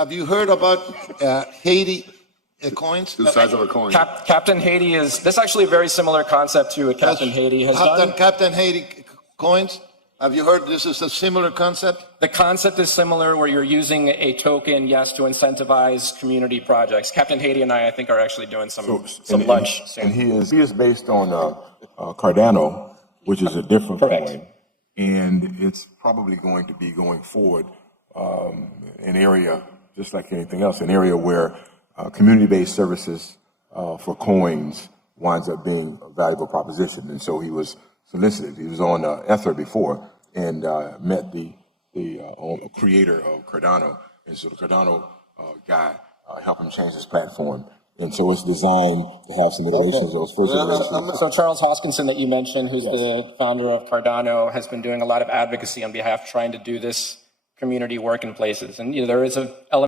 Have you heard about Haiti coins? The size of a coin. Captain Haiti is, this is actually a very similar concept to what Captain Haiti has done. Captain Haiti coins? Have you heard this is a similar concept? The concept is similar where you're using a token, yes, to incentivize community projects. Captain Haiti and I think, are actually doing some lunch soon. And he is based on Cardano, which is a different coin. And it's probably going to be going forward an area, just like anything else, an area where community-based services for coins winds up being a valuable proposition. And so he was solicited. He was on Ether before and met the creator of Cardano. And so the Cardano guy helped him change his platform. And so it's designed to have some iterations of those first iterations. So Charles Hoskinson that you mentioned, who's the founder of Cardano, has been doing a lot of advocacy on behalf of trying to do this community work in places. And there is an element